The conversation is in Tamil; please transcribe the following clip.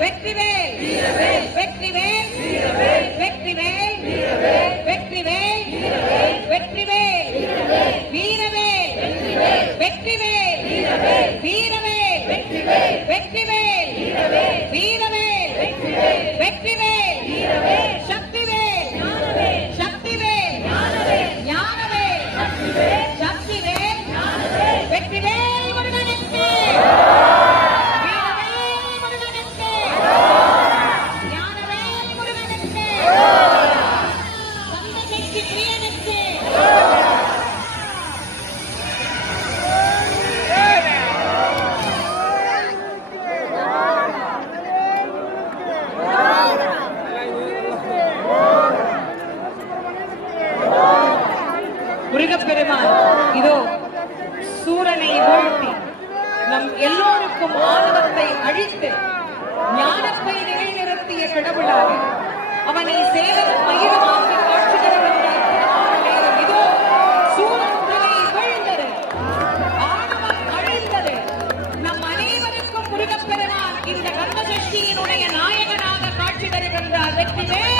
வெற்றிவேல் வெற்றிவேல் வெற்றிவேல் வெற்றிவேல் வெற்றிவேல் வீரவேல் வெற்றிவேல் வீரவேல் வெற்றிவேல் வீரவேல் வெற்றிவேல் சக்திவேல் சக்திவேல் ஞானவேல் சக்திவேல் வெற்றிவேல் முருகனுக்கு முருகப்பெருமான் இதோ சூரனை வீழ்த்தி நம் எல்லோருக்கும் ஆணவத்தை அழித்து ஞானத்தை நிலைநிறுத்திய கடவுளாக அவனை சேவலும் மகிழமாக காட்சி தருகின்ற நேரம் இதோ சூரன் தலை வீழ்ந்தது, ஆணவம் அழிந்தது. நம் அனைவருக்கும் முருகப்பெருமான் இந்த கந்த சஷ்டியினுடைய நாயகனாக காட்சி தருகின்றார். வெற்றிவேல்